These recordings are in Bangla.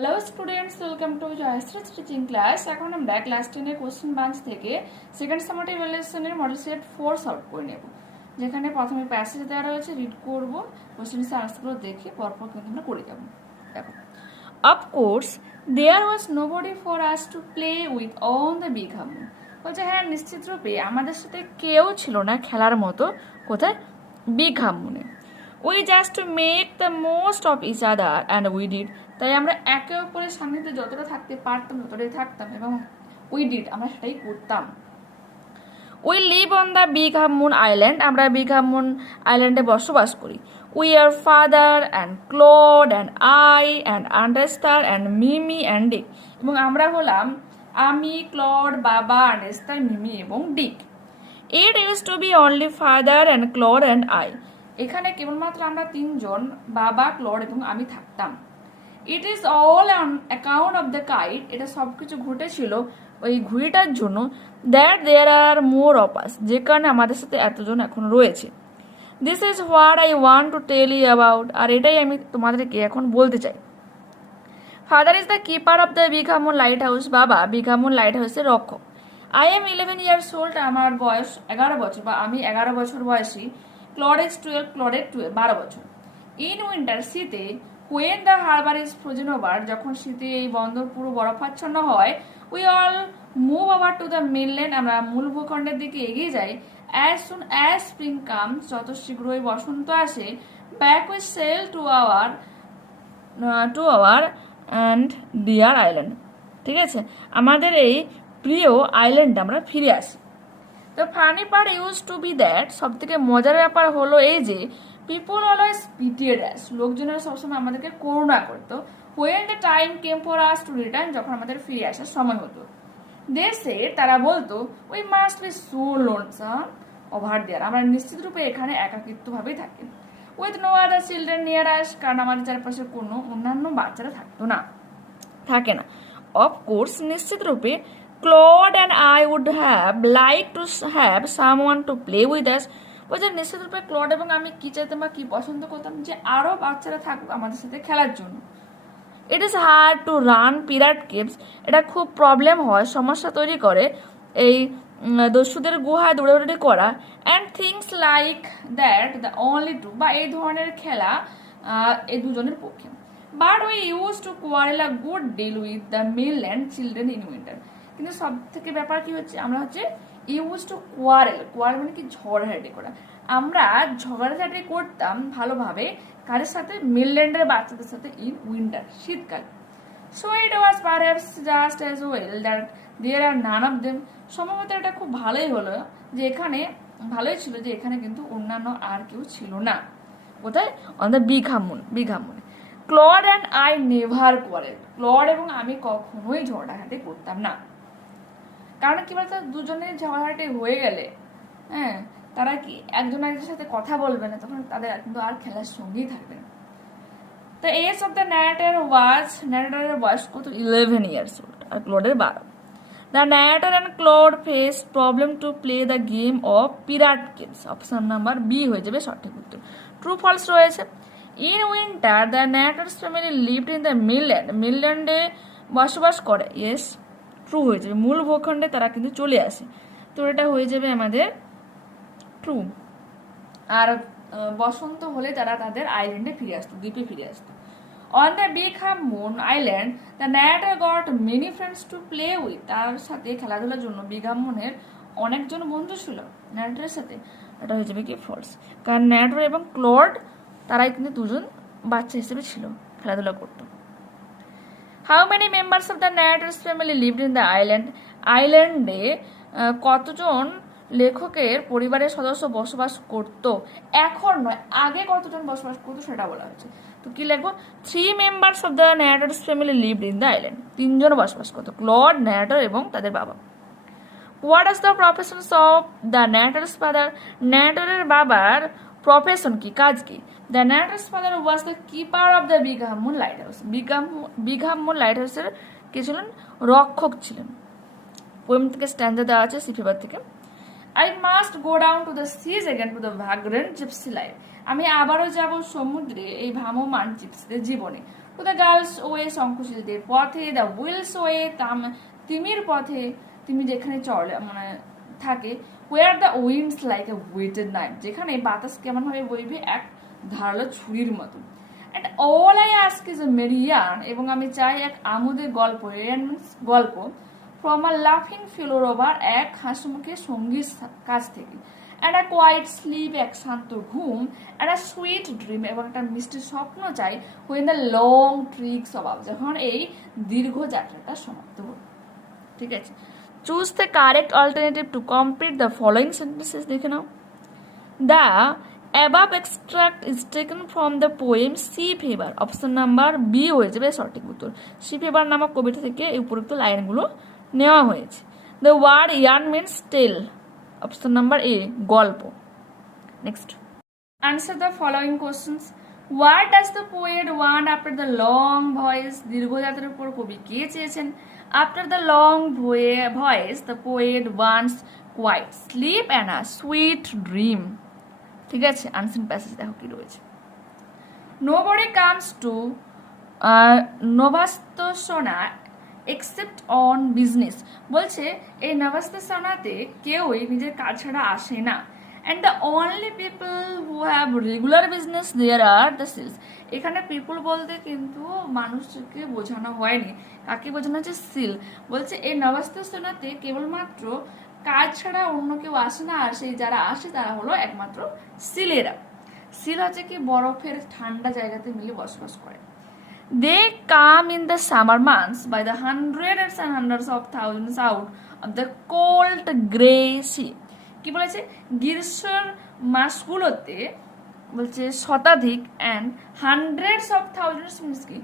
Hello students, welcome to Joyshree teaching class. এখন আমরা ক্লাস 10 এর কোশ্চেন বাঞ্চ থেকে সেকেন্ড সামেটিভ ইভ্যালুয়েশনের মডেল সেট 4 সলভ করে নেব। যেখানে প্রথমে প্যাসেজ দেওয়া রয়েছে, রিড করব, কোশ্চেনের আনসারগুলো দেখে পরপর কিন্তু আমরা করে যাব। দেখো, of course there was nobody for us to play with on the big Hamun. বলছে হ্যাঁ, নিশ্চিত রূপে আমাদের সাথে কেউ ছিল না খেলার মতো। কোথায়? বিগ হামুনে। We just to make the most of each other and we did. তাই আমরা একে অপরের সান্নিধ্যে যতটা থাকতে পারতাম ততটাই থাকতাম, এবং উই ডিড, আমরা সেটাই করতাম। We live on the big Hamun island. আমরা বিগ হামুন আইল্যান্ডে বসবাস করি। We are father and Claude and I and Understar and Mimi and Dick. এবং আমরা হলাম আমি, ক্লড, বাবা, আন্ডারস্টার, মিমি এবং Dick. It used to be only father and Claude and I. এখানে কেবলমাত্র আমরা তিনজন, বাবা, ক্লড এবং আমি থাকতাম। It is all on account of the kite. এটা সব কিছু ঘটেছিল ওই ঘুড়িটার জন্য। That there R more of us, যে কারণে আমাদের সাথে এতজন এখন রয়েছে। This is what I want to tell you about. আর এটাই আমি তোমাদেরকে এখন বলতে চাই। Father is the keeper of the big Hamun lighthouse. বাবা বিগ হামুন লাইট হাউসের রক্ষক। I am 11 years old. আমার বয়স 11 বছর, বা আমি 11 বছর বয়সী। ক্লড ইজ 12, ক্লডের 12 বছর। ইন উইন্টার, শীতে, when the harbor is frozen over, যখন শীতে এই বন্দর পুরো বরফাচ্ছন্ন হয়, we all move over to the mainland, আমরা মূল ভূখণ্ডের দিকে এগিয়ে যাই। as soon as spring comes, যত শীঘ্রই বসন্ত আসে, back we sail to our and dear island। ঠিক আছে, আমাদের এই প্রিয় আইল্যান্ডে আমরা ফিরে আসি। তো funny part use to be that, সব থেকে মজার ব্যাপার হলো এই যে পিপল অলওয়েজ পিটিয়েড আস, লোকজনের সবসময় আমাদেরকে করুণা করতো। When the time came for us to return, যখন আমাদের ফিরে আসার সময় হতো। দে সে, তারা বলতো, we must be so lonesome over there, আমরা নিশ্চিত রূপে এখানে একাকিত্বভাবেই থাকি। With no other children near us, কারণ আমাদের চারপাশে কোনো অন্যান্য বাচ্চারা থাকে না। অফকোর্স, নিশ্চিত রূপে, Claude and I would have like to have someone to play with us. বলছে নিশ্চিত রূপে ক্লড এবং আমি কি চাইতাম বা কি পছন্দ করতাম, যে আরো বাচ্চারা থাকবে আমাদের সাথে খেলার জন্য। It is hard to run pirate caves, এটা খুব প্রবলেম হয়, সমস্যা তৈরি করে এই দস্যুদের গুহায় দৌড়াদৌড়ি করা। And things like that the only two, বা এই ধরনের খেলা এই দুজনের পক্ষে। But we use to quarrel a good deal with the mainland children in winter. কিন্তু সব থেকে ব্যাপার কি হচ্ছে, আমরা ইউজ টু কোয়ারেল মানে কি, ঝগড়াঝাটি করা। আমরা ঝগড়াঝাটি করতাম ভালোভাবে কারের সাথে, মেনল্যান্ডের বাচ্চাদের সাথে, ইন উইন্টার, শীতকাল। So it was perhaps just as well that there are none of them. সম্ভবত এটা খুব ভালোই হলো যে এখানে, ভালোই ছিল যে এখানে কিন্তু অন্যান্য আর কেউ ছিল না। কোথায়? অন দ্য বিগ হামুনে। Claude and I never quarrel. Claude এবং আমি কখনোই ঝগড়াঝাটি করতাম না। কারণ কি বলতো, দুজনের ঝগড়াঝাটি হয়ে গেলে, হ্যাঁ, তারা কি একজন একজনের সাথে কথা বলবে না, তখন তাদের কিন্তু আর খেলার সঙ্গেই থাকবে না। তো এজ অফ দ্য ন্যারেটরের বয়স কত? 11 ইয়ার্স ওল্ড, আর ক্লোডের 12। The narrator and Claude face problem to play the game of pirate caves. Option number B হয়ে যাবে সঠিক উত্তর। ট্রু ফলস রয়েছে। In winter the narrator's family lived in the মেনল্যান্ডে বসবাস করে। ইয়েস, ট্রু হয়ে যাবে, মূল ভূখণ্ডে তারা কিন্তু চলে আসে। তো এটা হয়ে যাবে আমাদের ট্রু। আর বসন্ত হলে তারা তাদের আইল্যান্ডে ফিরে আসতো, দ্বীপে ফিরে আসতো। On the big Hamun island the narrator got many friends to play with. তার সাথে খেলাধুলার জন্য বিগ হামুনের অনেকজন বন্ধু ছিল ন্যারেটরের সাথে। এটা হয়ে যাবে কি ফলস, কারণ ন্যারেটর এবং ক্লড তারাই কিন্তু দুজন বাচ্চা হিসেবে ছিল, খেলাধুলা করতো। How many members of the narrator's family lived in the island. আইল্যান্ডে কতজন লেখকের পরিবারের সদস্য বসবাস করত? এখন নয়, আগে কতজন বসবাস করতো সেটা বলা হয়েছে। তো কি লিখবো? 3 members of the narrator's family lived in the island. 3 জন বসবাস করতো, ক্লড, ন্যারেটর এবং তাদের বাবা। What is the professions of the narrator's father. ন্যারেটরের বাবার প্রফেশন কি, কাজ কি? The narrator's father was the keeper of the big Hamun lighthouse. Big Hamun light হাউসের কে ছিলেন? রক্ষক ছিলেন। পোয়েম থেকে স্ট্যান্ডার দেওয়া আছে, সি পেপার থেকে। I must go down to the seas again to the vagrant gypsy life. আমি আবারও যাব সমুদ্রে এই ভ্রাম্যমান জিপসিদের জীবনে। দ্য গার্লস ওয়ে শঙ্খশিল্পের পথে, দ্য উইলস ওয়ে তিমির পথে, তিমি যেখানে চলে মানে থাকে, where the winds like a weighted knife, যেখানে বাতাস কেমন ভাবে বইবে এক ধারালো ছুরির মতো। And all I ask is a merry yarn, এবং আমি চাই এক আমোদের গল্প, গল্প, ফ্রম আ লাফিং ফিলোর ওভার, এক হাসিমুখে সঙ্গীর কাছ থেকে, অ্যান্ড আ কোয়াইট স্লিপ, এক শান্ত ঘুম, অ্যান্ড আ সুইট ড্রিম, এবং একটা মিষ্টি স্বপ্ন চাই, হুইন দ্য লং ট্রিক্স অভাব, যখন এই দীর্ঘ যাত্রাটা সমাপ্ত হল। ঠিক আছে, choose the correct alternative to complete the following sentences. দেখে নাও, the above extract is taken from the poem Sea Fever, option number B হয়ে যাবে সঠিক উত্তর। সি ফেভার নামক কবিতা থেকে এই উপরোক্ত লাইনগুলো নেওয়া হয়েছে। The word yarn means tale, option number A গল্প। Next, answer the following questions. What does the poet want after the long voyage, দীর্ঘযাত্রার উপর কবি কে চেয়েছেন? After the long voyage the poet wants quiet sleep and a sweet dream. ঠিক আছে, আনসিন প্যাসেজ দেখো কি রয়েছে। Nobody comes to Novastoshnah except on business, বলছে এই নভাস্তসোনাতে কেউই নিজের কাজ ছাড়া আসে না। And the only people who have regular business there are the seals, এখানে পিপল বলতে কিন্তু মানুষকে বোঝানো হয়নি, কাকে বোঝানো হচ্ছে? সিল। বলছে এই নভাস্তসোনাতে কেবলমাত্র কাজ ছাড়া অন্য কেউ আসে না, আর সেই যারা আসে তারা হলো একমাত্র সিলেরা। সিল হচ্ছে কি বরফের ঠান্ডা জায়গাতে মিলে বসবাস করে। They come in the summer months by the hundreds and hundreds of thousands out of the cold grey sea, কি বলেছে? গ্রীষ্মের মাসগুলোতে বলছে শতাধিক, and hundreds of thousands means কি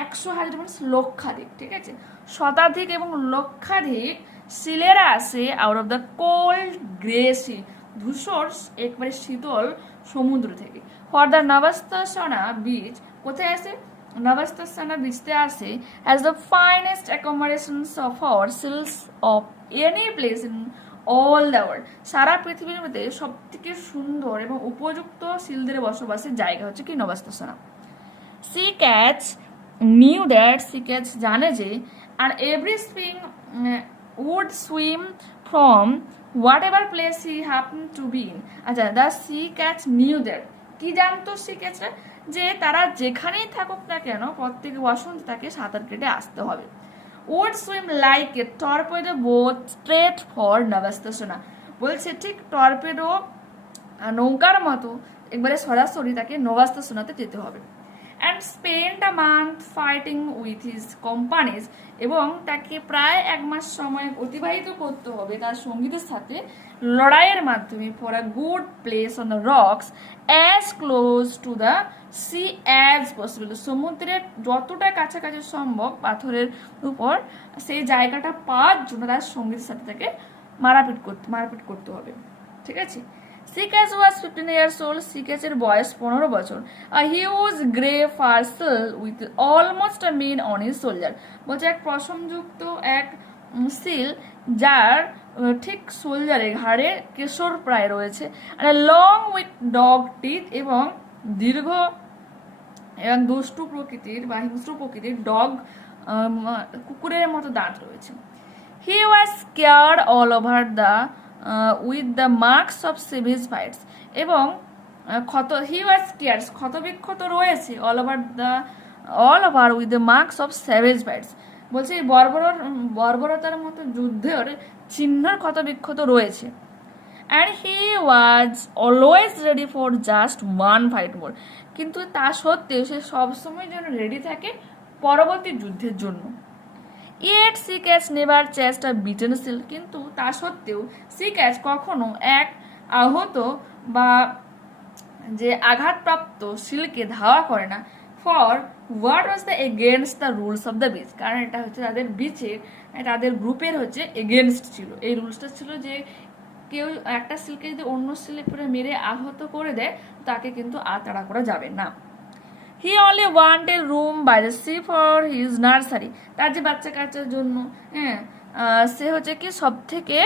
100,000 মিনস লক্ষাধিক। ঠিক আছে, শতাধিক এবং লক্ষাধিক সিলেরা আসে out of the cold grey sea, ধূসর একবারে শীতল সমুদ্র থেকে। ফর দ্য নভাস্তসোনা বিচ, কোথায় আসে? নভাস্তসোনা বিচতে আসে as the finest accommodations for seals of any place in all the world, সারা পৃথিবীর মধ্যে সব থেকে সুন্দর এবং উপযুক্ত সিলদের বসবাসের জায়গা হচ্ছে কি Novastoshnah. Sea Catch knew that, Sea Catch জানে যে, আর every spring would swim from whatever place he happened to be in. আচ্ছা, the sea cat knew that, কি জানতো sea cat? যে তারা যেখানেই থাকুক না কেন প্রত্যেক বসন্ত তাকে সাঁতার কেটে আসতে হবে। would swim like a torpedo boat straight for নভাস্তসোনা, বলছে ঠিক টর্পেডো নৌকার মতো একবারে সরাসরি তাকে নভাস্তসোনাতে যেতে হবে। And spend a month fighting with his companies, এবং তাকে প্রায় 1 মাস সময় অতিবাহিত করতে হবে তার সঙ্গীদের সাথে লড়াইয়ের মাধ্যমে, for a good place on the rocks as close to the sea as possible, সমুদ্রের যতটা কাছাকাছি সম্ভব পাথরের উপর সেই জায়গাটা পাওয়ার জন্য তার সঙ্গীদের সাথে তাকে মারপিট করতে হবে। ঠিক আছে, সিকাচ ওয়াজ 15 years old, সিকাচের বয়স 15 বছর। A huge grey parcel with almost a mane on his shoulder, বলছে এক পশমযুক্ত এক সিল যার ঠিক শোল্ডারে ঘাড়ে কেশর প্রায় রয়েছে। আর লং উইথ ডগ টিথ, এবং দীর্ঘ এবং দুষ্টু প্রকৃতির বা হিংস্র প্রকৃতির ডগ কুকুরের মতো দাঁত রয়েছে। He was scarred all over the with the marks of savage fights, এবং হি ওয়াজ স্কেয়ার্ড ক্ষতবিক্ষত রয়েছে all over with the marks of savage fights, বলছে এই বর্বরতার মতো যুদ্ধের চিহ্নের ক্ষতবিক্ষত রয়েছে। And he was always ready for just one fight more, কিন্তু তা সত্ত্বেও সে সবসময় যেন রেডি থাকে পরবর্তী যুদ্ধের জন্য। Yet Sea Catch never chased a beaten seal, কিন্তু তা সত্ত্বেও সি ক্যাচ কখনো এক আহত বা যে আঘাতপ্রাপ্ত সিলকে ধাওয়া করে না। For what was the against the rules of the beach, কারণ এটা হচ্ছে তাদের বিচের তাদের গ্রুপের হচ্ছে এগেনস্ট ছিল। এই রুলসটা ছিল যে কেউ একটা সিলকে যদি অন্য সিলে পুরো মেরে আহত করে দেয় তাকে কিন্তু আর তাড়া করা যাবে না। He only wanted room by the sea for his nursery, তার যে বাচ্চা কাচ্চার জন্য, হ্যাঁ সে হচ্ছে কি সব থেকে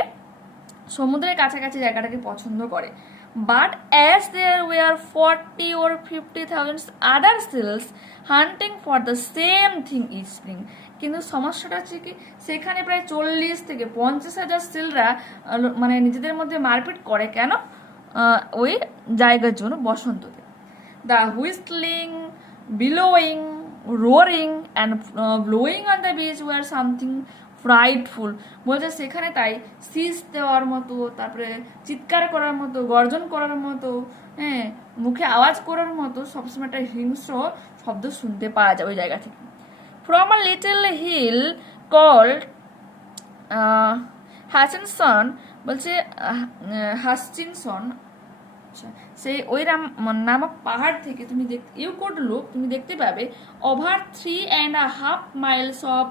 সমুদ্রের কাছাকাছি জায়গাটাকে পছন্দ করে। But as there were 40 or 50,000 other seals hunting for the same thing each spring, কিন্তু সমস্যাটা হচ্ছে কি সেখানে প্রায় 40 থেকে 50,000 সিলরা মানে নিজেদের মধ্যে মারপিট করে কেন ওই জায়গার জন্য বসন্ততে। The whistling, bellowing, roaring and blowing on the beach were something frightful. বলছে সেখানে তাই সিজ দেওয়ার মতো, তারপরে চিৎকার করার মতো, গর্জন করার মতো, হ্যাঁ, মুখে আওয়াজ করার মতো সবসময় একটা হিংস্র শব্দ শুনতে পাওয়া যায় ওই জায়গা থেকে। From a little hill called Hutchinson, বলছে হাস্টিনসন, সেই ওই নামক পাহাড় থেকে তুমি ইউ কুড লুক, তুমি দেখতে পাবে over 3.5 miles of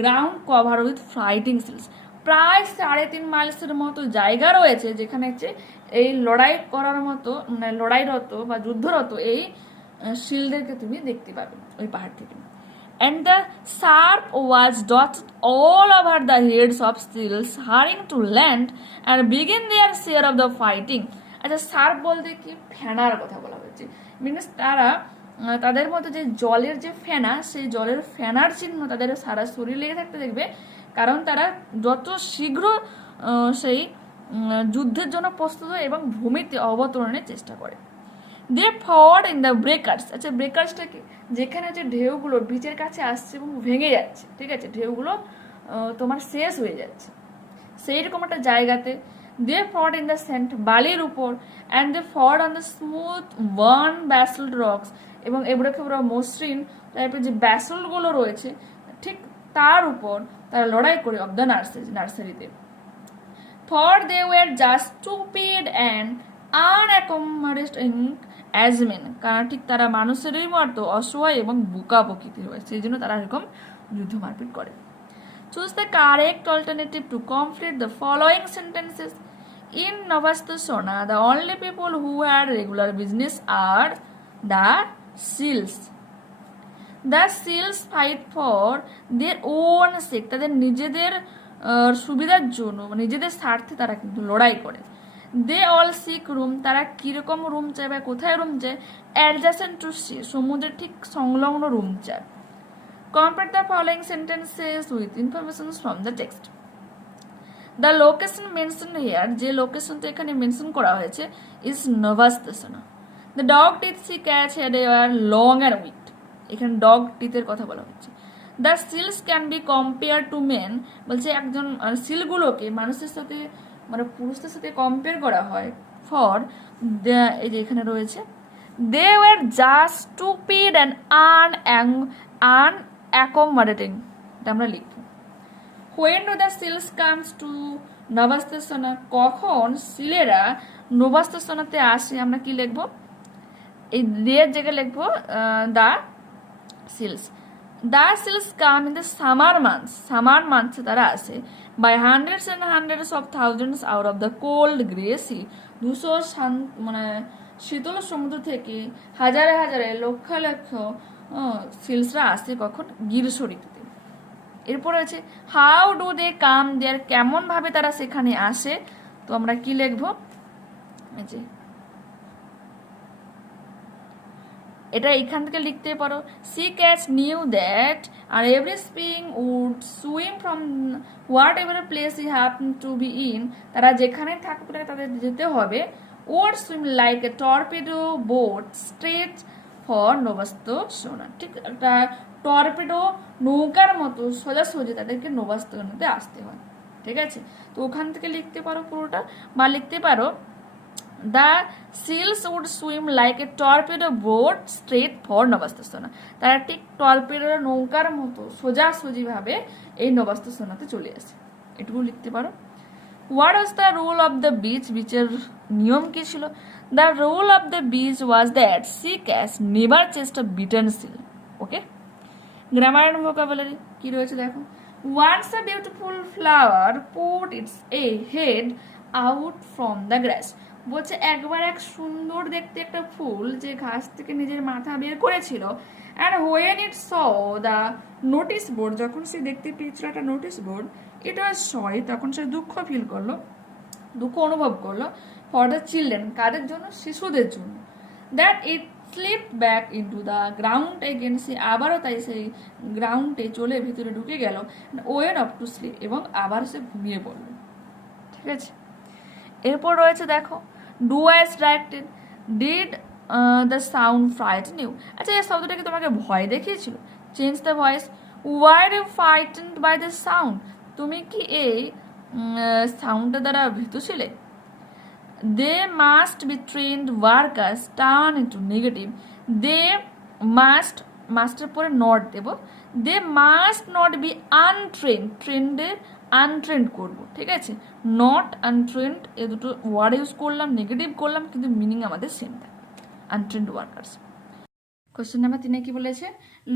ground cover with fighting seals. প্রায় 3.5 মাইলসের মতো জায়গা রয়েছে যেখানে হচ্ছে এই লড়াই করার মতো, মানে লড়াইরত বা যুদ্ধরত এই শিলদেরকে তুমি দেখতে পাবে ওই পাহাড় থেকে। And the sharp was dotted all over the heads of seals hurrying to land and begin their share of the fighting. আচ্ছা, সার্প বলতে কি ফেনার কথা বলা হয়েছে, মিনস তারা তাদের মধ্যে যে জলের যে ফেনা, সেই জলের ফেনার চিহ্ন তাদের সারা শরীর লেগে থাকতে দেখবে, কারণ তারা যত শীঘ্র সেই যুদ্ধের জন্য প্রস্তুত হয় এবং ভূমিতে অবতরণের চেষ্টা করে। দে ফড ইন দ্য ব্রেকার্স। আচ্ছা, ব্রেকার্সটা কি, যেখানে হচ্ছে ঢেউগুলো বিচের কাছে আসছে এবং ভেঙে যাচ্ছে, ঠিক আছে, ঢেউগুলো তোমার শেষ হয়ে যাচ্ছে, সেই রকম একটা জায়গাতে। They fed in the sand, বালির উপর, and they fed on the smooth worn basalt rocks, এবং এগুলোকে ওরা মসৃণ টাইপের যে ব্যাসল্টগুলো রয়েছে ঠিক তার উপর তারা লড়াই করে অফ দ্য নার্সারিতে। For they were just stupid and unaccommodating as men, কারণ ঠিক তারা মানুষেরই মতো অসহায় এবং বোকা প্রকৃতির হয়, সেই জন্য তারা এরকম যুদ্ধ মারপিট করে। Choose the correct alternative to complete the following sentences. In Navastasona, the only people who had regular business are the seals. The seals fight for their own sake, তাদের নিজেদের সুবিধার জন্য, নিজেদের স্বার্থে তারা কিন্তু লড়াই করে। They all seek room, তারা কিরকম রুম চায় বা কোথায় রুম চায়, adjacent to sea, সমুদ্রের ঠিক সংলগ্ন রুম চায়। Complete the following sentences with information from the text. The location mentioned here, যে লোকেশনটা এখানে মেনশন করা হয়েছে, is Navastasana. The dog teeth she catch had were long and weak. এখানে dog teeth এর কথা বলা হচ্ছে। The seals can be compared to men, বলছে একজন সিলগুলোকে মানুষের সাথে মানে পুরুষদের সাথে কম্পেয়ার করা হয়। ফর এই যে এখানে রয়েছে, they were just stupid and unaccommodating, এটা আমরা লিখব। When do the seals comes to Navastasana, কখন সিলেরা নবাস্তাসনাতে আসে, আমরা কি লিখব, এই দেয়ের জায়গায় লিখব the seals. The seals come in the summer months, summer মান্থসে তারা আসে। By hundreds and hundreds of thousands out of the cold grey sea, 200 মানে শীতল সমুদ্র থেকে হাজারে হাজারে লক্ষ লক্ষ সিলসরা আসে কখন, গ্রীষ্ম ঋতুতে। এরপর আছে হাউ ডু দে কাম দেয়ার, কেমন ভাবে তারা সেখানে আসে, তো আমরা কি লিখব, এই যে এটা এখান থেকে লিখতে পারো। সি ক্যাচ নিউ দ্যাট আর every spring would swim from whatever place he happen to be in, তারা যেখানে থাকবে তাদের যেতে হবে। Would swim like a torpedo boat straight for Novastoshnah, ঠিক একটা টর্পেডো নৌকার মতো সোজাসুজি তাদেরকে নবাস্তাসনাতে আসতে হয়, ঠিক আছে। তো ওখান থেকে লিখতে পারো পুরোটা, বা লিখতে পারো The seals would swim like a torpedo boat straight for নবাস্তাসনা, তারা ঠিক টর্পেডো নৌকার মতো সোজাসুজি ভাবে এই নবাস্তাসনাতে চলে আসে, এটুকু লিখতে পারো। What was the rule of the beach, বিচের নিয়ম কি ছিল? The rule of the beach was that sea cats never chased a beaten seal. Okay, grammar and vocabulary কি রয়েছে দেখো। Once a beautiful flower put its head out from the grass, বলছে একবার এক সুন্দর দেখতে একটা ফুল যে ঘাস থেকে নিজের মাথা বের করেছিল। and when it saw the notice board, যখন সে দেখতে পেয়েছিল একটা notice board, it was sorry, তখন সে দুঃখ ফিল করলো, দুঃখ অনুভব করলো। ফর দ্য চিলড্রেন, কাদের জন্য? শিশুদের জন্য। That it slipped back into the ground again, সে আবারও তাই সেই গ্রাউন্ডে চলে ভিতরে ঢুকে গেল, ওয়েন অফ টু স্লিপ, এবং আবার সে ঘুমিয়ে পড়ল। ঠিক আছে, এরপর রয়েছে দেখো do as directed. Did the sound frighten you? আচ্ছা, এই শব্দটা কি তোমাকে ভয় দেখিয়েছিল? Change the voice. Were you frightened by the sound? তুমি কি এই সাউন্ডটা দ্বারা ভীত ছিলে? They must be trained workers turn into negative. They must, মাস্টের পরে নট দেব। They must not be untrained, ট্রেন্ডের আনট্রেন্ড করবো। ঠিক আছে, নট আনট্রেন্ড এ দুটো ওয়ার্ড ইউজ করলাম, নেগেটিভ করলাম, কিন্তু মিনিং আমাদের সেম থাকে, আনট্রেন্ড ওয়ার্কার্স। কোয়েশ্চেন নাম্বার 3 কি বলেছে?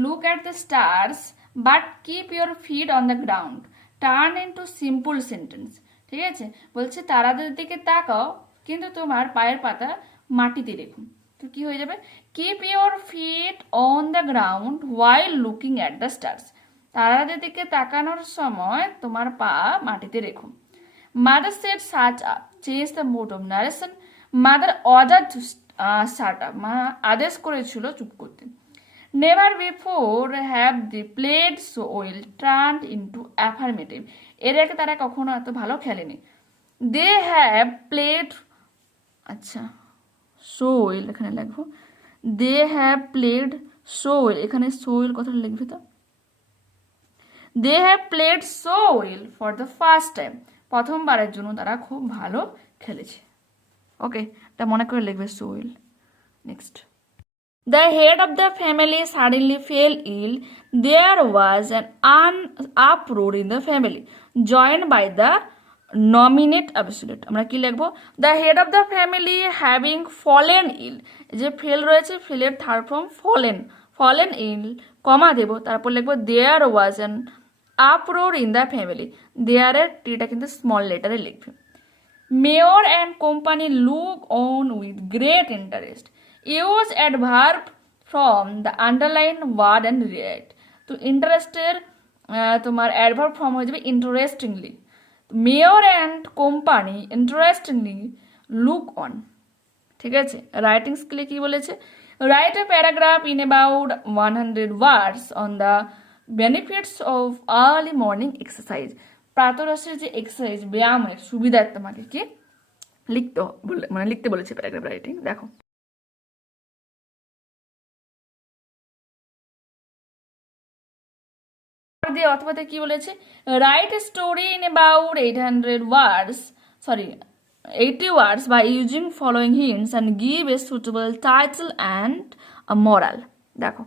Look at the stars but keep your feet on the ground, turn into simple sentence. ঠিক আছে, বলছে তারাদের দিকে তাকাও কিন্তু তোমার পায়ের পাতা মাটিতে রেখো। তো কি হয়ে যাবে? Keep your feet on the ground while looking at the stars, তারাদের দিকে তাকানোর সময় তোমার পা মাটিতে রেখো। Mother said shut up, change the mode of narration. Mother order to shut up, মা আদেশ করেছিল চুপ করতে। Never before have they played so well turn into affirmative, এর আগে তারা কখনো এত ভালো খেলেনি। দে হ্যাভ প্লেড, আচ্ছা সো ওয়েল এখানে লিখবো, they have played so well, এখানে সো ওয়েল কথাটা লিখবে তো। They have played so well for the first time, প্রথমবারের জন্য তারা খুব ভালো খেলেছে। ওকে, এটা মনে করে লিখবে so well. Next, the head of the family suddenly fell ill. There was an uproar in the family, joined by the nominate absolute. আমরা কি লিখবো? The head of the family having fallen ill, যে ফেল রয়েছে, ফেলের third form fallen, fallen ill, comma দেব, তারপর লিখবো there was an uproar in the family, there এর টিটা কিন্তু স্মল লেটারে লিখবে। Mayor and company look on with great interest. Use adverb from the underlined word and react. তো ইন্টারেস্টের তোমার অ্যাডভার্ব ফর্ম হয়ে যাবে interestingly. Mayor and company interestingly look on. ঠিক আছে, রাইটিং স্কিলে কি বলেছে? Write a paragraph in about 100 words on the benefits of early morning exercise. প্রাতরাশের যে এক্সারসাইজ, ব্যায়ামের সুবিধা তোমাকে কি লিখতে মানে লিখতে বলেছে প্যারাগ্রাফ রাইটিং। দেখো, দিয়ে অথবা কি বলেছে? Write a story in about 80 words by using following hints and give a suitable title and a moral. দেখো